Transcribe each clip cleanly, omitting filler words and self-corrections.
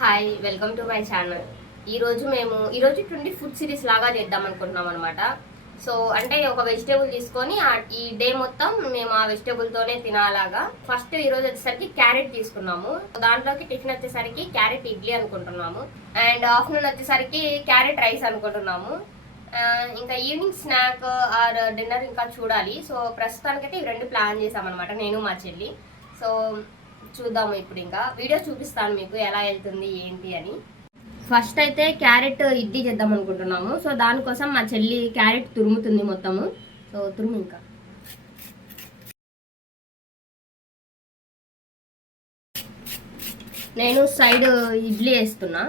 Hi, welcome to my channel. ఈరోజు food series లాగా చేద్దాం అనుకుంటున్నాం అనమాట. సో అంటే ఒక వెజిటేబుల్ తీసుకొని ఈ డే మొత్తం మేము ఆ వెజిటేబుల్తోనే తినాలాగా. ఫస్ట్ ఈరోజు వచ్చేసరికి క్యారెట్ తీసుకున్నాము. దాంట్లోకి టిఫిన్ వచ్చేసరికి క్యారెట్ ఇడ్లీ అనుకుంటున్నాము. అండ్ ఆఫ్టర్నూన్ వచ్చేసరికి క్యారెట్ రైస్ అనుకుంటున్నాము. ఇంకా ఈవినింగ్ స్నాక్ ఆర్ డిన్నర్ ఇంకా చూడాలి. సో ప్రస్తుతానికైతే ఇవి రెండు ప్లాన్ చేసామన్నమాట, నేను మా చెల్లి. సో చూద్దాము. ఇప్పుడు ఇంకా వీడియో చూపిస్తాను మీకు ఎలా వెళ్తుంది ఏంటి అని. ఫస్ట్ అయితే క్యారెట్ ఇడ్లీ చేద్దాం అనుకుంటున్నాము. సో దానికోసం మా చెల్లి క్యారెట్ తురుముతుంది మొత్తము. సో తురుము ఇంకా నేను సైడ్ ఇడ్లీ వేస్తున్నా.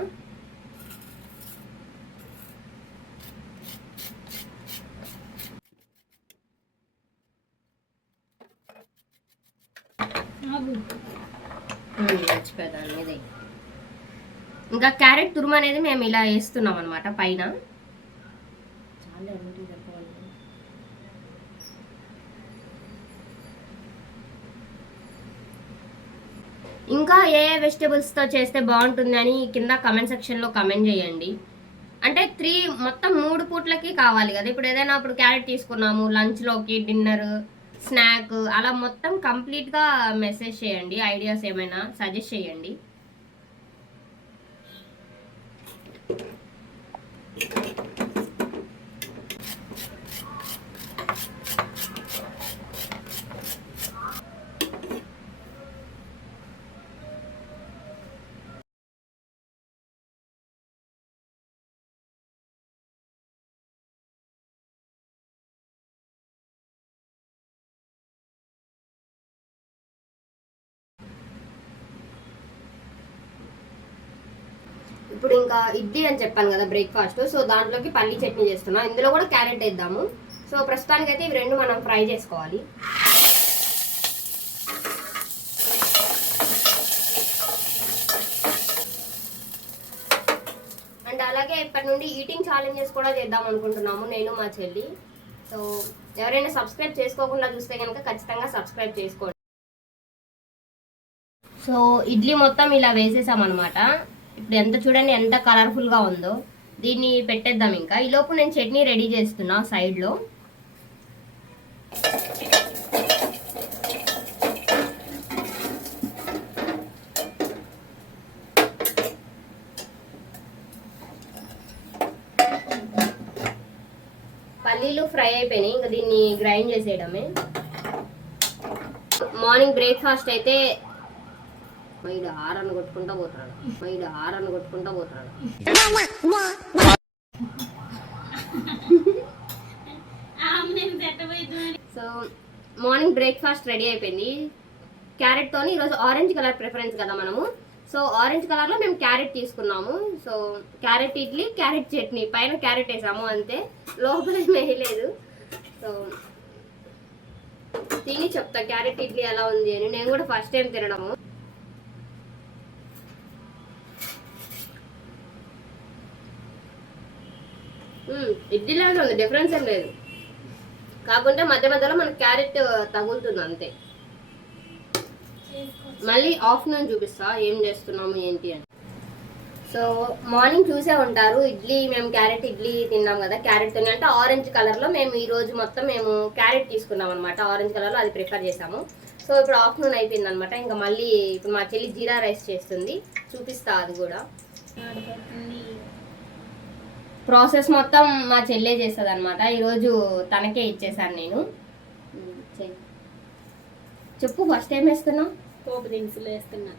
మర్చిపోయాను ఇది. ఇంకా క్యారెట్ తురుము అనేది మేము ఇలా వేస్తున్నాం అనమాట పైన. చాలా ఇంకా ఏ వెజిటేబుల్స్తో చేస్తే బాగుంటుంది అని కింద కమెంట్ సెక్షన్లో కమెంట్ చేయండి. అంటే మొత్తం 3 పూట్లకి కావాలి కదా. ఇప్పుడు ఏదైనా ఇప్పుడు క్యారెట్ తీసుకున్నాము లంచ్లోకి, డిన్నర్, స్నాక్, అలా మొత్తం కంప్లీట్గా మెసేజ్ చేయండి. ఐడియాస్ ఏమైనా సజెస్ట్ చేయండి. ఇప్పుడు ఇంకా ఇడ్లీ అని చెప్పాను కదా బ్రేక్ఫాస్ట్. సో దాంట్లోకి పల్లి చట్నీ చేస్తున్నాం. ఇందులో కూడా క్యారెట్ వేద్దాము. సో ప్రస్తుతానికి అయితే ఇవి రెండు మనం ఫ్రై చేసుకోవాలి. అండ్ అలాగే ఇప్పటి నుండి ఈటింగ్ ఛాలెంజెస్ కూడా చేద్దాం అనుకుంటున్నాము, నేను మా చెల్లి. సో ఎవరైనా సబ్స్క్రైబ్ చేసుకోకుండా చూస్తే కనుక ఖచ్చితంగా సబ్స్క్రైబ్ చేసుకోండి. సో ఇడ్లీ మొత్తం ఇలా వేసేసామన్నమాట. ఇప్పుడు చూడండి ఎంత కలర్ఫుల్గా ఉందో. దీన్ని పెట్టేద్దాం. ఇంకా ఈలోపు నేను చట్నీ రెడీ చేస్తున్నా సైడ్లో. పల్లీలు ఫ్రై అయిపోయినాయి. ఇంకా దీన్ని గ్రైండ్ చేసేయడమే. మార్నింగ్ బ్రేక్ఫాస్ట్ అయితే మైడు హారను కొట్టుకుంటా పోతున్నాడు. సో మార్నింగ్ బ్రేక్ఫాస్ట్ రెడీ అయిపోయింది. క్యారెట్తోని ఈరోజు ఆరెంజ్ కలర్ ప్రిఫరెన్స్ కదా మనము. సో ఆరెంజ్ కలర్లో మేము క్యారెట్ తీసుకున్నాము. So carrot idli, carrot chutney, పైన క్యారెట్ వేసాము అంతే, లోపల వేయలేదు. సో తిని చెప్తా క్యారెట్ ఇడ్లీ ఎలా ఉంది అని. నేను కూడా ఫస్ట్ టైం తినడము. ఇడ్లీలానే ఉంది, డిఫరెన్స్ ఏం లేదు. కాకుంటే మధ్య మధ్యలో మనకి క్యారెట్ తగులుతుంది అంతే. మళ్ళీ ఆఫ్టర్నూన్ చూపిస్తా ఏం చేస్తున్నాము ఏంటి అని. సో మార్నింగ్ చూసే ఉంటారు మేము క్యారెట్ ఇడ్లీ తిన్నాం కదా. క్యారెట్తో అంటే ఆరెంజ్ కలర్లో మేము ఈరోజు మొత్తం క్యారెట్ తీసుకున్నాం అనమాట. ఆరెంజ్ కలర్లో అది ప్రిఫర్ చేసాము. సో ఇప్పుడు ఆఫ్టర్నూన్ అయిపోయింది అనమాట. ఇంకా మళ్ళీ ఇప్పుడు మా చెల్లి జీరా రైస్ చేస్తుంది, చూపిస్తా అది కూడా. ప్రాసెస్ మొత్తం మా చెల్లె చేస్తుంది అనమాట. ఈరోజు తనకే ఇచ్చేసాను నేను. చెప్పు, ఫస్ట్ ఏం వేస్తున్నావు? పోపు దినుసులు వేస్తున్నా.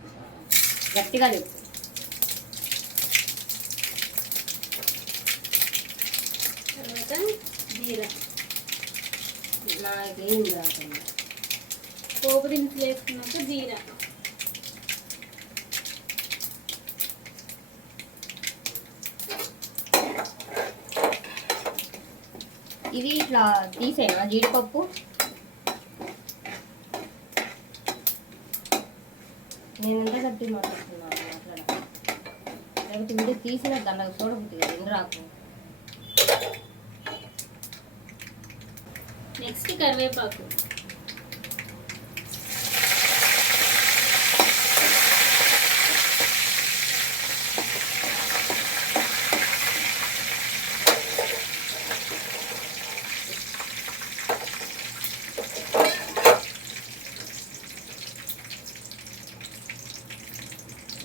గట్టిగా చెప్పు. తర్వాత జీరా. నాకేం రాకుండా పోపు దినుసులు వేసుకున్నాక జీరా. ఇది ఇట్లా తీసేనా జీడిపప్పు? నేను ఎంత గట్టి మాట్లాడుతున్నాను లేకపోతే వీడియో తీసిన దాంట్లో చూడబుద్ది కదా, ఎందు రాకు. నెక్స్ట్ కరివేపాకు.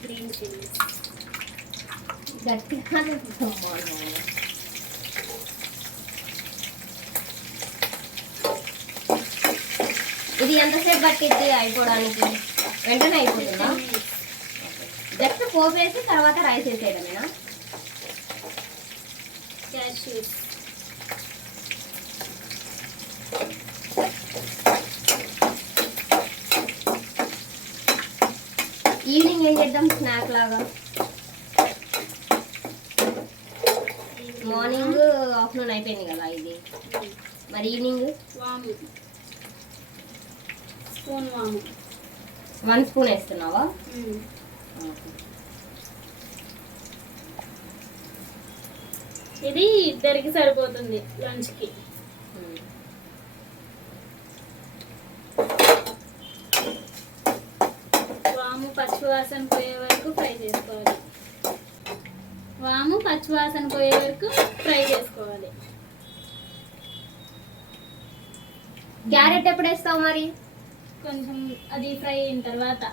Green chillies. గట్టిగా ఇది ఎంతసేపు పట్టిద్ది అయిపోవడానికి? వెంటనే అయిపోతుందా? జస్ట్ పోపు వేసి తర్వాత రైస్ వేసేయడమేనా? క్యాష్యూస్. ఈవినింగ్ ఏం చేద్దాం స్నాక్ లాగా? మార్నింగ్ ఆఫ్టర్నూన్ అయిపోయింది కదా ఇది, మరి ఈవినింగ్ వాము, స్పూన్ వాము. 1 స్పూన్ వేస్తున్నావా? ఇది ఇద్దరికి సరిపోతుంది లంచ్కి. వాము పచ్చివాసన పోయే వరకు ఫ్రై చేసుకోవాలి. వాము పచ్చివాసన పోయే వరకు ఫ్రై చేసుకోవాలి. క్యారెట్ ఎప్పుడు వేస్తావు మరి? కొంచెం అది ఫ్రై అయిన తర్వాత.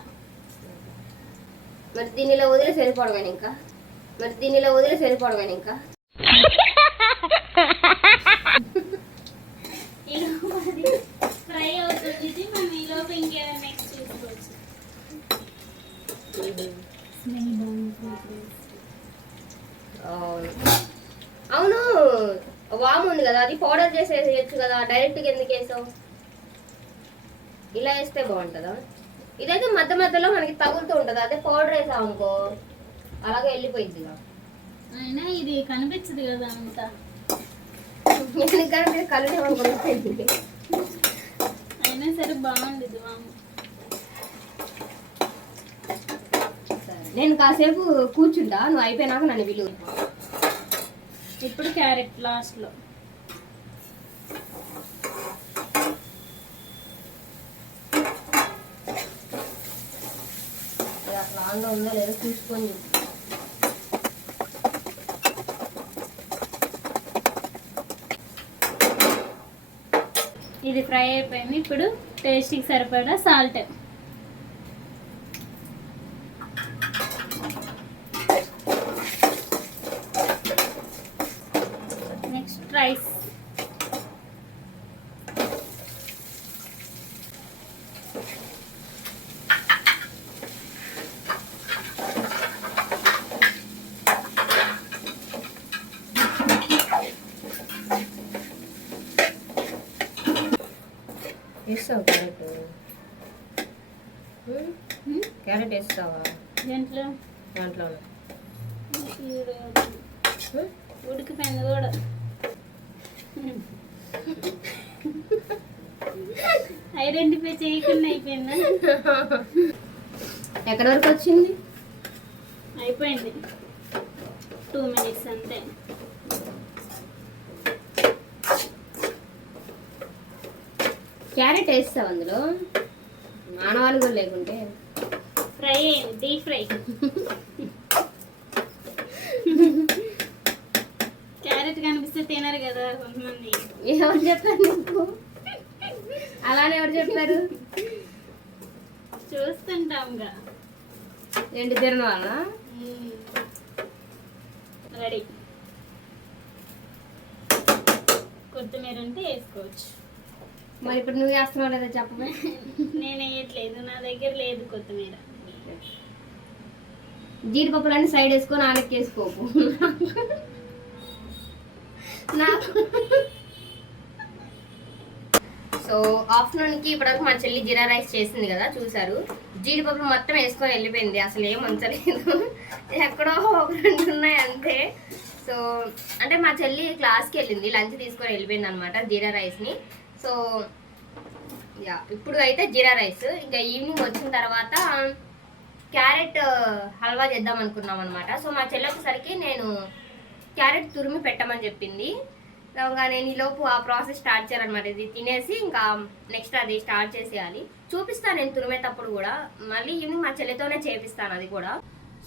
మరి దీనిలో వదిలేసి వెళ్ళిపోవడమేనా ఇంకా? ఫ్రై అవుతుంది, మనం ఈ లోపు ఇంకేదైనా నెక్స్ట్ చూసుకోవచ్చు. అవును, వాము ఉంది కదా, అది పౌడర్ చేసి వేయచ్చు కదా, డైరెక్ట్గా ఎందుకు వేసావు? ఇలా వేస్తే బాగుంటుందా? ఇదైతే మధ్య మధ్యలో మనకి తగులుతూ ఉంటుంది, అదే పౌడర్ వేసాం అనుకో అలాగే వెళ్ళిపోయింది. అయినా ఇది కనిపించదు కదా అంతా, ఎందుకంటే కలుగుతుంది. అయినా సరే బాగుండదు వాము. నేను కాసేపు కూర్చుంటా, నువ్వు అయిపోయినాక నన్ను విలువ. ఇప్పుడు క్యారెట్ లాస్ట్లో. అసలు ఆన్లో ఉందో లేదో చూసుకొని చెప్పు. ఇది ఫ్రై అయిపోయింది. ఇప్పుడు టేస్ట్కి సరిపడా సాల్ట్, నెక్స్ట్ రైస్, వేస్తావు క్యారెట్ వేస్తావా దీంట్లో దాంట్లో? ఉడికిపోయింది కూడా. ఐడెంటిఫై చేయకుండా అయిపోయిందా? ఎక్కడి వరకు వచ్చింది? అయిపోయింది, 2 minutes అంతే. క్యారెట్ వేస్తావు అందులో, మానవాళి కూడా లేకుంటే. ఫ్రై అయింది, డీప్ ఫ్రై. క్యారెట్ కనిపిస్తే తినరు కదా కొంతమంది. ఎవరు చెప్పారు నీకు? అలానే ఎవరు చెప్పారు? చూస్తుంటాంగా. ఏంటి తినడం వల్ల? రెడీ. కొత్తిమీర ఉంటే వేసుకోవచ్చు. మరి ఇప్పుడు నువ్వు వేస్తున్నావు లేదా చెప్పమే? నేను వేయట్లేదు, నా దగ్గర లేదు కొత్తిమీర. జీడిపప్పులన్నీ సైడ్ వేసుకొని ఆనక్కి వేసుకోకు. సో ఆఫ్టర్నూన్కి ఇప్పటివరకు మా చెల్లి జీరా రైస్ చేసింది కదా, చూసారు. జీడిపప్పులు మొత్తం వేసుకొని వెళ్ళిపోయింది, అసలు ఏం ఉంచలేదు. ఎక్కడో 1-2 ఉన్నాయి అంతే. సో అంటే మా చెల్లి క్లాస్కి వెళ్ళింది, లంచ్ తీసుకొని వెళ్ళిపోయింది అనమాట జీరా రైస్ని. సో యా, ఇప్పుడు అయితే జీరా రైస్. ఇంకా ఈవినింగ్ వచ్చిన తర్వాత క్యారెట్ హల్వా చేద్దాం అనుకున్నాం అనమాట. సో మా చెల్లి వచ్చేసరికి నేను క్యారెట్ తురిమి పెట్టమని చెప్పింది. ఇంకా నేను ఈలోపు ఆ ప్రాసెస్ స్టార్ట్ చేయాలన్నమాట. ఇది తినేసి ఇంకా నెక్స్ట్ అది స్టార్ట్ చేసేయాలి. చూపిస్తాను నేను తురిమేటప్పుడు కూడా, మళ్ళీ ఈవినింగ్ మా చెల్లితోనే చేపిస్తాను అది కూడా.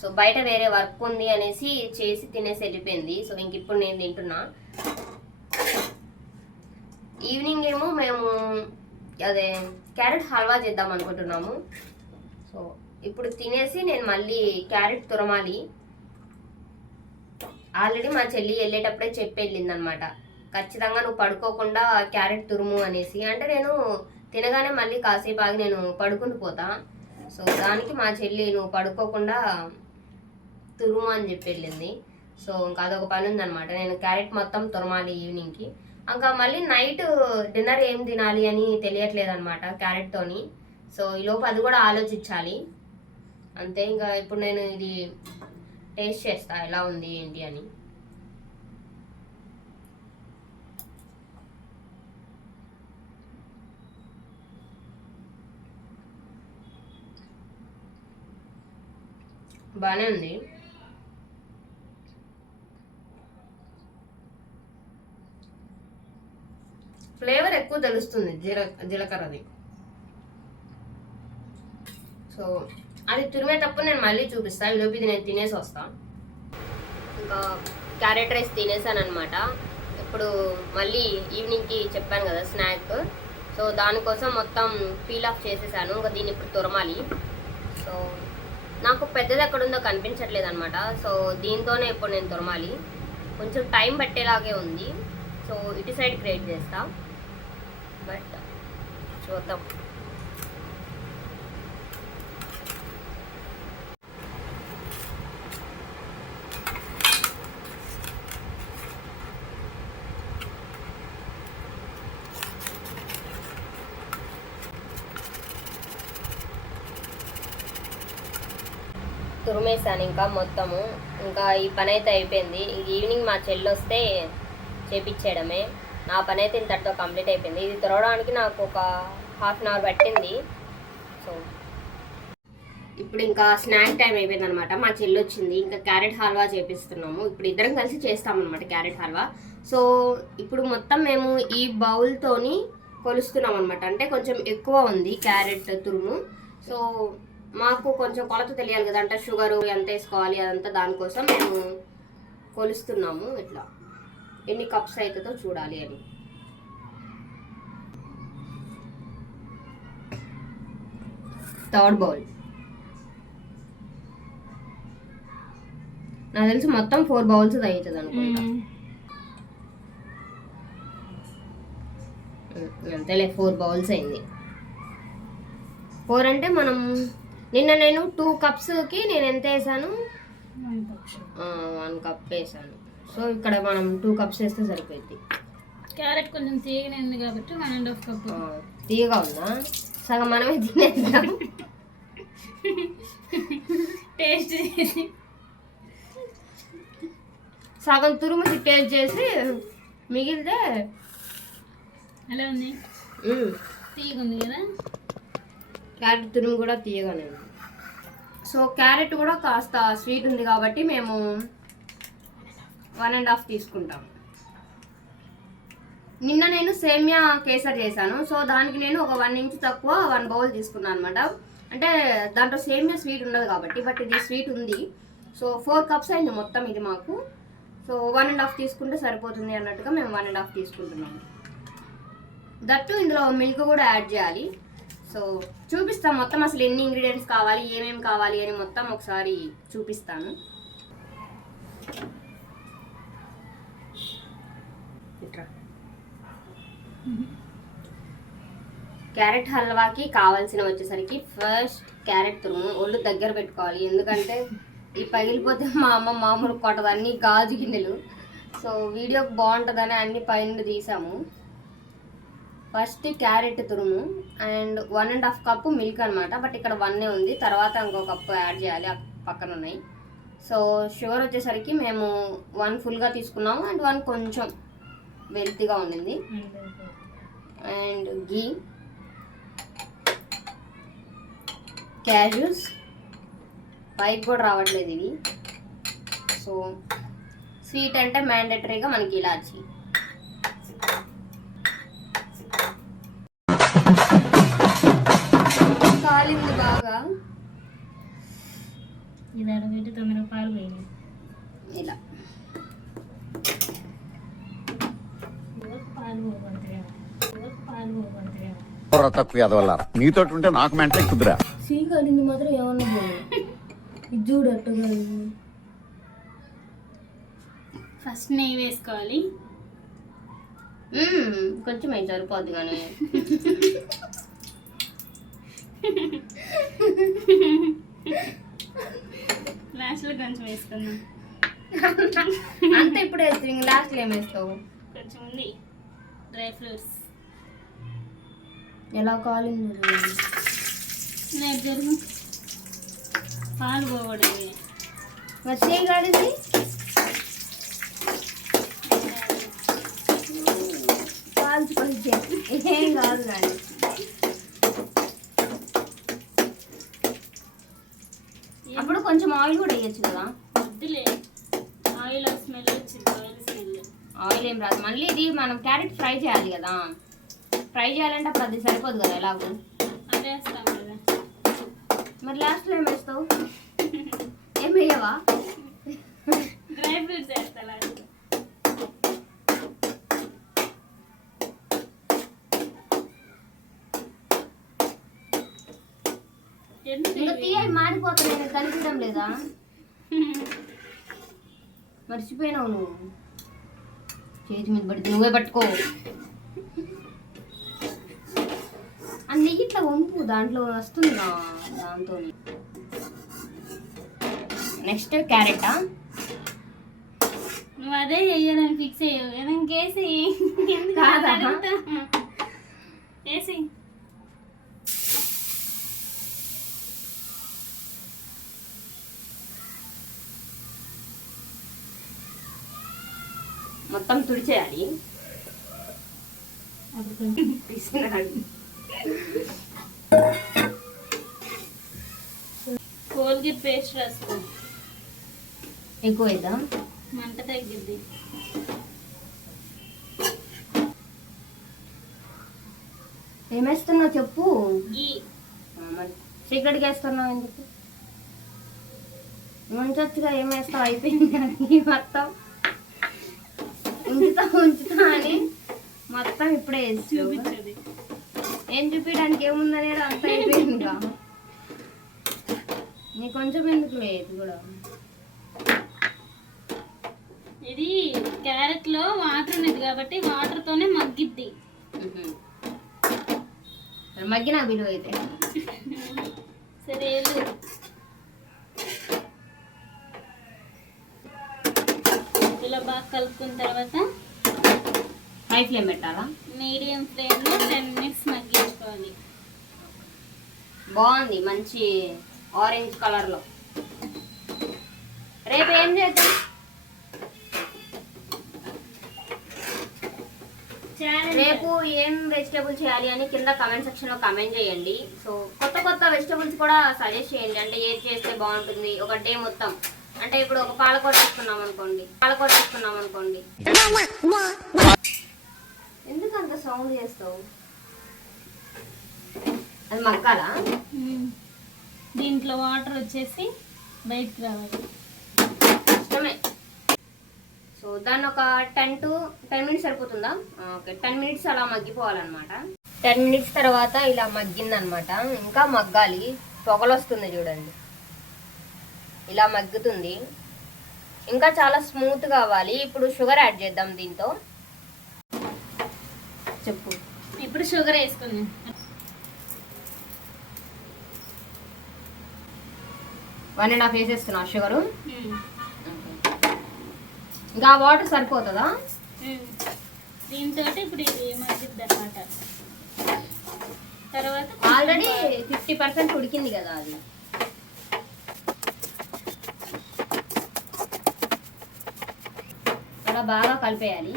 సో బయట వేరే వర్క్ ఉంది అనేసి చేసి తినేసి వెళ్ళిపోయింది. సో ఇంక ఇప్పుడు నేను తింటున్నా. ఈవినింగ్ ఏమో మేము అదే క్యారెట్ హల్వా చేద్దాం అనుకుంటున్నాము. సో ఇప్పుడు తినేసి నేను మళ్ళీ క్యారెట్ తురమాలి. ఆల్రెడీ మా చెల్లి వెళ్ళేటప్పుడే చెప్పి వెళ్ళింది అనమాట, ఖచ్చితంగా నువ్వు పడుకోకుండా క్యారెట్ తురుము అనేసి. అంటే నేను తినగానే మళ్ళీ కాసేపు ఆగి నేను పడుకుని పోతా. సో దానికి మా చెల్లి నువ్వు పడుకోకుండా తురుము అని చెప్పి వెళ్ళింది. సో ఇంకా అదొక పని ఉందనమాట. నేను క్యారెట్ మొత్తం తురమాలి ఈవినింగ్కి. ఇంకా మళ్ళీ నైట్ డిన్నర్ ఏం తినాలి అని తెలియట్లేదు అనమాట క్యారెట్తోని. సో ఈలోపు అది కూడా ఆలోచించాలి అంతే. ఇంకా ఇప్పుడు నేను ఇది టేస్ట్ చేస్తా ఎలా ఉంది ఏంటి అని. బాగానే ఉంది. ఫ్లేవర్ ఎక్కువ తెలుస్తుంది జీలకర్రది. సో అది తురిమేటప్పుడు నేను మళ్ళీ చూపిస్తాను. ఈలోపు ఇది నేను తినేసి వస్తాను. ఇంకా క్యారెట్ రైస్ తినేసాను అనమాట. ఇప్పుడు మళ్ళీ ఈవినింగ్కి చెప్పాను కదా స్నాక్, సో దానికోసం మొత్తం పీల్ ఆఫ్ చేసేసాను. ఇంకా దీన్ని ఇప్పుడు తురమాలి. సో నాకు పెద్దది ఎక్కడుందో కనిపించట్లేదు అనమాట. సో దీంతోనే ఇప్పుడు నేను తురమాలి. కొంచెం టైం పట్టేలాగే ఉంది. సో ఇటు సైడ్ క్రియేట్ చేస్తా, బట్ చూద్దాం. తురిమేసాను ఇంకా మొత్తము. ఇంకా ఈ పని అయితే అయిపోయింది. ఈవినింగ్ మా చెల్లి వస్తే చేపించేయడమే. నా పని అయితే ఇంతటితో కంప్లీట్ అయిపోయింది. ఇది తురవడానికి నాకు ఒక హాఫ్ అన్ అవర్ పట్టింది. సో ఇప్పుడు ఇంకా స్నాక్ టైం అయిపోయింది అనమాట. మా చెల్లి వచ్చింది. ఇంకా క్యారెట్ హల్వా చేపిస్తున్నాము. ఇప్పుడు ఇద్దరం కలిసి చేస్తామన్నమాట క్యారెట్ హల్వా. సో ఇప్పుడు మొత్తం మేము ఈ బౌల్తోని కొలుస్తున్నాం అనమాట. అంటే కొంచెం ఎక్కువ ఉంది క్యారెట్ తురుము. సో మాకు కొంచెం కొలత తెలియాలి కదా, అంటే షుగరు ఎంత వేసుకోవాలి అదంతా, దానికోసం మేము కొలుస్తున్నాము. ఇట్లా ఎన్ని కప్స్ అవుతుందో చూడాలి అని. థర్డ్ బౌల్ నాకు తెలిసి మొత్తం 4 బౌల్స్ అవుతుంది అనుకుంటా. అంతేలే 4 బౌల్స్ అయింది. 4 అంటే మనం నిన్న నేను 2 కప్స్కి నేను ఎంత వేసాను, 1 కప్ వేసాను. సో ఇక్కడ మనం 2 కప్స్ వేస్తే సరిపోయింది. క్యారెట్ కొంచెం తీయగానే ఉంది కాబట్టి 1.5 కప్. తీయగా ఉందా? సగం మనమే తినేద్దాం. టేస్ట్ చేసి సగం తురుముకి టేస్ట్ చేసి మిగిలితే ఎలా ఉంది? తీయగా ఉంది కదా. క్యారెట్ తురుము కూడా తీయగానే ఉంది. సో క్యారెట్ కూడా కాస్త స్వీట్ ఉంది కాబట్టి మేము 1.5 తీసుకుంటాం. నిన్న నేను సేమియా కేసర్ చేశాను. సో దానికి నేను ఒక 1 ఇంచ్ తక్కువ 1 బౌల్ తీసుకున్నాను అనమాట. అంటే దాంట్లో సేమియా స్వీట్ ఉండదు కాబట్టి, బట్ ఇది స్వీట్ ఉంది. సో 4 కప్స్ అయింది మొత్తం ఇది మాకు. సో 1.5 తీసుకుంటే సరిపోతుంది అన్నట్టుగా మేము 1.5 తీసుకుంటున్నాము. దట్టు ఇందులో మిల్క్ కూడా యాడ్ చేయాలి. సో చూపిస్తాం మొత్తం అసలు ఎన్ని ఇంగ్రీడియంట్స్ కావాలి, ఏమేమి కావాలి అని మొత్తం ఒకసారి చూపిస్తాను. క్యారెట్ హల్వాకి కావాల్సిన వచ్చేసరికి ఫస్ట్ క్యారెట్ తురుము ఒళ్ళు దగ్గర పెట్టుకోవాలి, ఎందుకంటే ఈ పగిలిపోతే మా అమ్మ మామూలు కొట్టదు, అన్ని గాజు గిన్నెలు. సో వీడియోకి బాగుంటుందని అన్ని పైన తీసాము. ఫస్ట్ క్యారెట్ తురుము అండ్ 1.5 కప్పు మిల్క్ అనమాట. బట్ ఇక్కడ 1 ఉంది, తర్వాత ఇంకో కప్పు యాడ్ చేయాలి, పక్కన ఉన్నాయి. సో షుగర్ వచ్చేసరికి మేము 1 ఫుల్గా తీసుకున్నాము అండ్ 1 కొంచెం వెల్తీగా ఉండింది. అండ్ గీ, క్యాష్యూస్, పైకి కూడా రావట్లేదు ఇవి. సో స్వీట్ అంటే మ్యాండేటరీగా మనకి ఇలాచి. కాలింది బాగా, ఇది అడగైతే 9 రూపాయలు పోయింది. ఇలా తక్కువ మీతో ఉంటే నాకు మెంటలే కుదిరా. సీ కాలింది మాత్రం ఏమన్నా పోదు. ఇది చూడు అట్టు కాలింది. ఫస్ట్ నెయ్యి వేసుకోవాలి. కొంచెం అయి సరిపోద్ది కానీ లాస్ట్లో కొంచెం వేసుకుందాం. అంతే ఇప్పుడు వేస్తావు, ఇంక లాస్ట్లో ఏం వేస్తావు? కొంచెం ఉంది డ్రై ఫ్రూట్స్. ఎలా కాలింది లేదు జరుగు, పాలు పోవడమే. మరి చేయి కాలింది. కాల్చి కొంచెం ఏం కాదు కానీ అప్పుడు కొంచెం ఆయిల్ కూడా వేయచ్చు కదా. వద్దులే, ఆయిల్ స్మెల్ వచ్చింది. Oil smell. ఆయిల్ ఏం రాదు. మళ్ళీ ఇది మనం క్యారెట్ ఫ్రై చేయాలి కదా. ఫ్రై చేయాలంటే అప్పుడు అది సరిపోదు కదా ఎలాగో. అదే వేస్తాం కదా. మరి లాస్ట్లో ఏం వేస్తావు? ఏం వేయవా? డ్రై ఫ్రూట్స్ వేస్తా లాస్ట్. ఇంకా తీయ మాడిపోతుంది, నేను కలిపడం లేదా? మర్చిపోయినావు నువ్వు. చేతి మీద పడితే నువ్వే పట్టుకో. అన్ని ఇట్లా వంపు దాంట్లో వస్తుందా దాంతో. నెక్స్ట్ క్యారెటా? నువ్వు అదే చెయ్యాలని ఫిక్స్ అయ్యావు కదా, ఇంకేసి కాదా? వేసి మొత్తం తుడిచేయాలి. కోల్గేట్ పేస్ట్ రాసుకో. ఎక్కువ వేద్దాం, మంట తగ్గిద్ది. ఏమేస్తున్నావు చెప్పు. గీ సీక్రెట్గా వేస్తున్నావు ఎందుకు? ఉంచొచ్చుగా, ఏం వేస్తావు? అయిపోయింది మొత్తం. ఉంచుతా అని మొత్తం ఇప్పుడే వేసి చూపించది. ఏం చూపించడానికి ఏముందనేది అంత అయిపోయిందిగా. నీ కొంచెం ఎందుకు లేదు కూడా. ఇది క్యారెట్ లో వాటర్ ఉన్నది కాబట్టి వాటర్ తోనే మగ్గిద్ది. మగ్గిన విలువ అయితే సరే ఇలా బాగా కలుపుకున్న తర్వాత హై ఫ్లేమ్ పెట్టాలా? మీడియం ఫ్లేమ్ లో 10 minutes మగ్గించుకోవాలి. బాగుంది, మంచి ఆరెంజ్ కలర్ లో. రేపు ఏం చేద్దాం? రేపు ఏం వెజిటేబుల్ చేయాలి అని కింద కమెంట్ సెక్షన్ లో కమెంట్ చేయండి. సో కొత్త వెజిటేబుల్స్ కూడా సజెస్ట్ చేయండి. అంటే ఏది చేస్తే బాగుంటుంది ఒక డే మొత్తం. అంటే ఇప్పుడు ఒక పాలకూర తీసుకున్నాం అనుకోండి. ఎందుకు అంత సౌండ్ చేస్తావు? అది మగ్గాలా? దీంట్లో వాటర్ వచ్చేసి బయటకు రావాలి. ఇష్టమే. సో దాన్ని ఒక 10 minutes సరిపోతుందా? ఓకే, 10 minutes అలా మగ్గిపోవాలన్నమాట. 10 minutes తర్వాత ఇలా మగ్గిందనమాట. ఇంకా మగ్గాలి. పొగలు వస్తుంది చూడండి, ఇలా మగ్గుతుంది. ఇంకా చాలా స్మూత్ కావాలి. ఇప్పుడు షుగర్ యాడ్ చేద్దాం దీంతో. చెప్పు. ఇప్పుడు షుగర్ వేసుకుందాం. 1.5 వేసేస్తున్నా షుగరు. ఇంకా వాటర్ సరిపోతుందా? దీంతో ఇప్పుడు ఇది మగ్గిద్ది అన్నమాట. తర్వాత ఆల్రెడీ 50% ఉడికింది కదా అది. అలా బాగా కలిపేయాలి.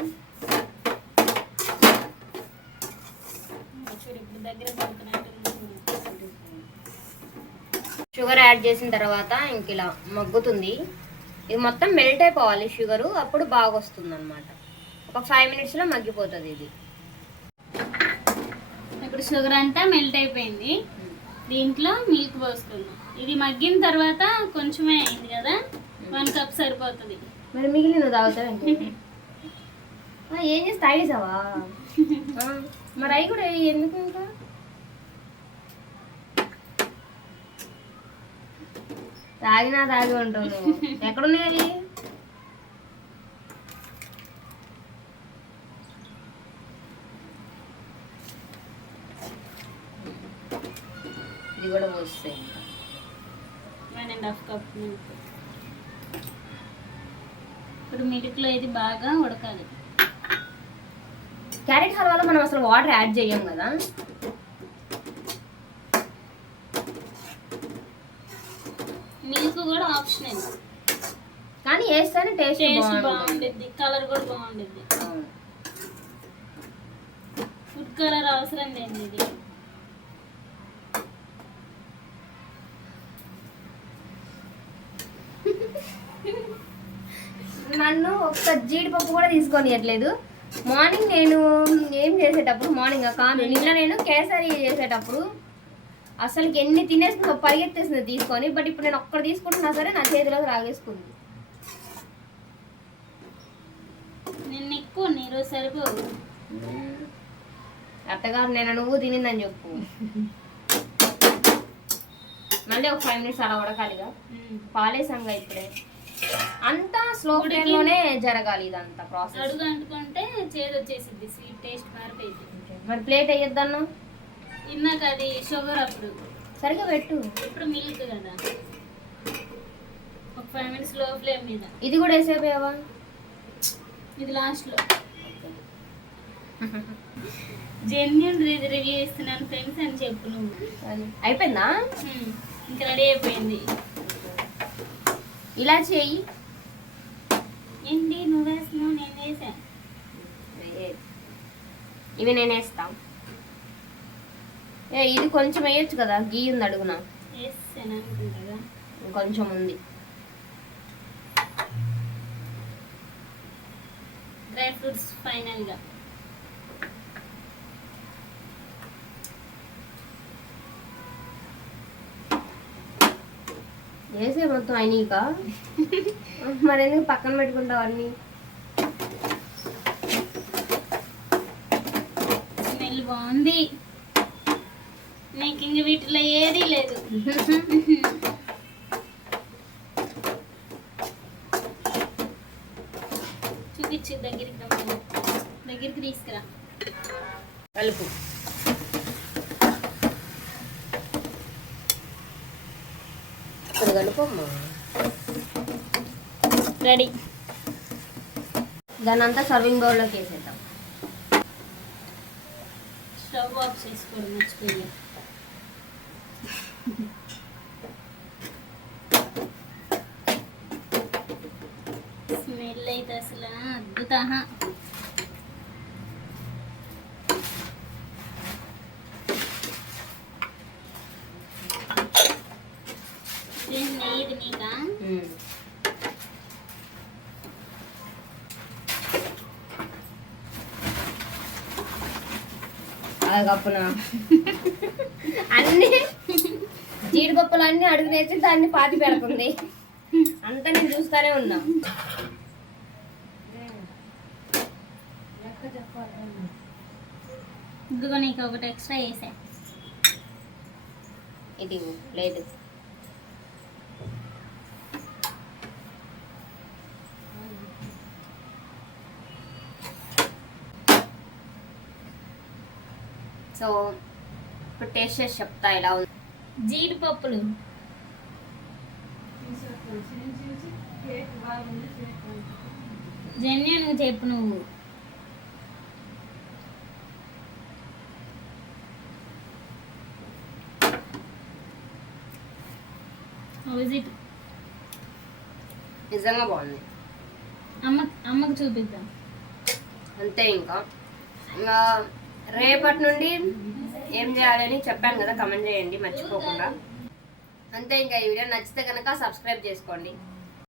చూడు ఇప్పుడు దగ్గర పడుతున్నట్టు. షుగర్ యాడ్ చేసిన తర్వాత ఇంక ఇలా మగ్గుతుంది. ఇది మొత్తం మెల్ట్ అయిపోవాలి షుగరు, అప్పుడు బాగా వస్తుంది అనమాట. ఒక 5 minutes లో మగ్గిపోతుంది ఇది. ఇప్పుడు షుగర్ అంతా మెల్ట్ అయిపోయింది. దీంట్లో మిల్క్ పోసుకుందాం. ఇది మగ్గిన తర్వాత కొంచెమే అయింది కదా, 1 cup సరిపోతుంది. మరి మిగిలిన తాగుతావంటే ఏం చేసి తాగేసావా? మరి అవి కూడా ఎందుకు ఇంకా తాగినా తాగి ఉంటావు నువ్వు. ఎక్కడున్నాయి అవి? ఇది కూడా పోస్తాయి ఇంకా. 1.5 కప్ మిల్క్. ఇప్పుడు మిల్క్లో ఇది బాగా ఉడకాలి. క్యారెట్ హల్వాలో మనం అసలు వాటర్ యాడ్ చేయం కదా. మిల్క్ కూడా ఆప్షనల్, కానీ వేస్తేనే టేస్ట్ బాగుంటుంది, కలర్ కూడా బాగుంటుంది. ఫుడ్ కలర్ అవసరం లేదు ఇది. నన్ను ఒక్క జీడిపప్పు కూడా తీసుకోనియట్లేదు. మార్నింగ్ నేను ఏం చేసేటప్పుడు, మార్నింగ్ కాదు నిన్న నేను కేసరి చేసేటప్పుడు అసలుకి ఎన్ని తినేస్తుందో పరిగెత్తేసింది తీసుకొని. బట్ ఇప్పుడు నేను ఒక్కటి తీసుకుంటున్నా సరే నా చేతిలో రాగేసుకుంది. నిన్న ఎక్కువ, ఈరోజు సరిపోదు. అత్తగారు నేను నువ్వు తినిందని చెప్పు. మళ్ళీ ఒక 5 minutes అలా ఉడకాలిగా. పాలేసంగా ఇప్పుడే అంతా స్లో ఫ్లేమ్ లోనే జరగాలి ఇదంతా ప్రాసెస్. అడుగు అంటుకుంటే చేదు వచ్చేసింది, స్వీట్ టేస్ట్ మారిపోయింది. మరి ప్లేట్ వేయొద్దన్నా? ఇందాక అది షుగర్, అప్పుడు సరిగా పెట్టు. ఇప్పుడు మిల్క్ కదా. ఒక 5 minutes లో ఫ్లేమ్ మీద. ఇది కూడా వేసేపోయావా? ఇది లాస్ట్ లో. జెన్యూన్ రివ్యూ ఇస్తున్నాను ఫ్రెండ్స్ అని చెప్పు నువ్వు. అయిపోయిందా? ఇంకా రెడీ అయిపోయింది. ఇలా చేయి. ఏంటి నువ్వు వేస్తున్నావు, నేను వేసా. ఇవి నేను వేస్తా. ఇది కొంచెం వేయొచ్చు కదా, గీ ఉంది అడుగున. వేసాను అనుకుంటా, కొంచెం ఉంది. డ్రై ఫ్రూట్స్ ఫైనల్ గా. వేసే మొత్తం అయినాక మరి ఎందుకు పక్కన పెట్టుకుంటావు అన్ని? స్మెల్ బాగుంది. నీకు ఇంక వీటిలో ఏదీ లేదు. చూపించు, దగ్గరికి తీసుకురా. కలుపు. ఇక్కడ కలుపమ్మా. రెడీ. దాని అంతా సర్వింగ్ బౌల్లోకి వేసేద్దాం. స్టవ్ ఆఫ్ చేసుకోవడం మర్చిపోయా. స్మెల్ అయితే అసలు అద్భుత. నెయ్యి నీకా? కప్పున అన్ని జీడిపప్పులు అన్ని అడుగు నేర్చి దాన్ని పాతి పెడుతుంది. అంతా నేను చూస్తానే ఉన్నా. ఇదిగో నీకు ఒకటి ఎక్స్ట్రా వేసా. ఇది లేదు. సో ఇప్పుడు టేస్ట్ చేసి చెప్తా ఎలా ఉంది. జీడిపప్పులు జెన్యూన్గా చెప్పు నువ్వు. నిజంగా బాగుంది. అమ్మకు చూపిద్దాం. అంతే. ఇంకా రేపటి నుండి ఏం చేయాలని చెప్పాను కదా, కమెంట్ చేయండి మర్చిపోకుండా. అంతే. ఇంకా ఈ వీడియో నచ్చితే కనుక సబ్స్క్రైబ్ చేసుకోండి.